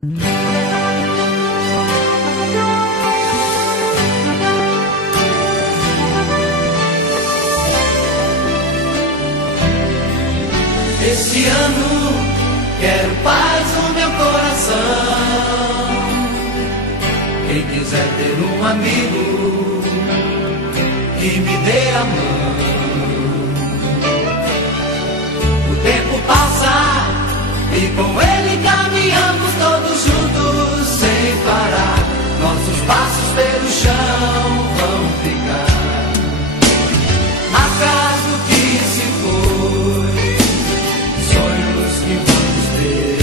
Este ano quero paz no meu coração. Quem quiser ter um amigo que me dê a mão. O tempo passa e com ele caminhamos todos juntos sem parar. Nossos passos pelo chão vão ficar marcados do que se foi. Sonhos que vamos ter.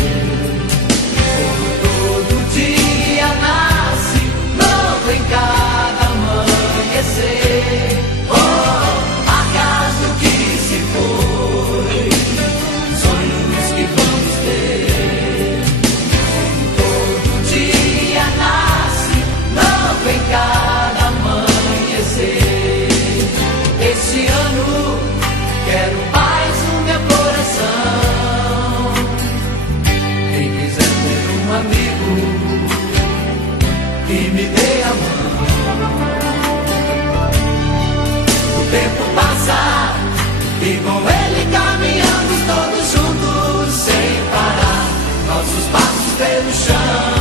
Como todo dia nasce novo em cada amanhecer. Oh, marcas do que se foi. Sonhos que vamos ter. Como todo dia nasce novo em cada amanhecer. Este ano quero paz no meu coração. Quem quiser ter um amigo que me dê a mão. O tempo passa e com ele caminhamos todos juntos sem parar. Nossos passos pelo chão